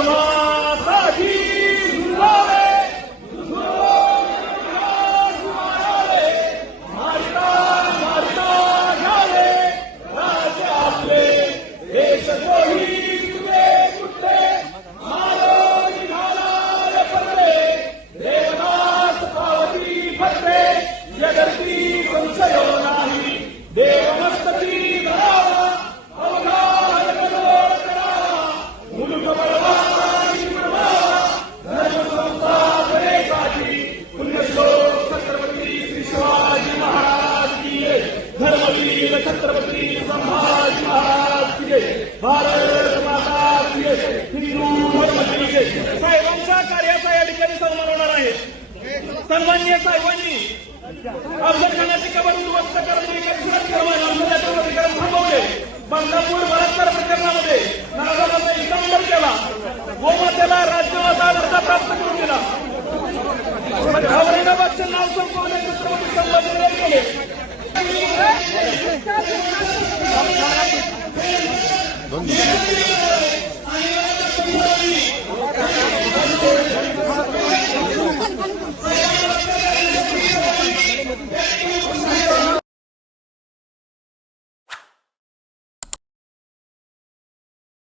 धर्मासाठी झुंजावे, मारिता मारिता घ्यावे राज्य आपले, देशद्रोही तुझे कुठले मारो निघाला पडले, देवदास पावती फटले जगती संशय नाही, देवमस्तकी धरावा अवघात कठोर करावा, मुलुक बळवानी मिळवावा धर्म संस्थापनेसाठी पुण्यश्लोक छत्रपती श्री शिवाजी महाराज की जय, धर्मवीर छत्रपती संभाजी महाराज की जय, भारत माता की जय, हिंदू धर्म की जय. साहेबांच्या कार्याचा या ठिकाणी सन्मान होणार आहे. सन्माननीय साहेबांनी अफजलखानाची कबर उद्ध्वस्त करून अधिकारण थांबवले, बंगापूर बलात्कार प्रकरणामध्ये नागालँडचा इन्काउंटर केला, गोमातेला राज्यमाता दर्जा प्राप्त करून दिला, औरंगाबादचे नाव संपवणे छत्रपती संभाजीराजे केले.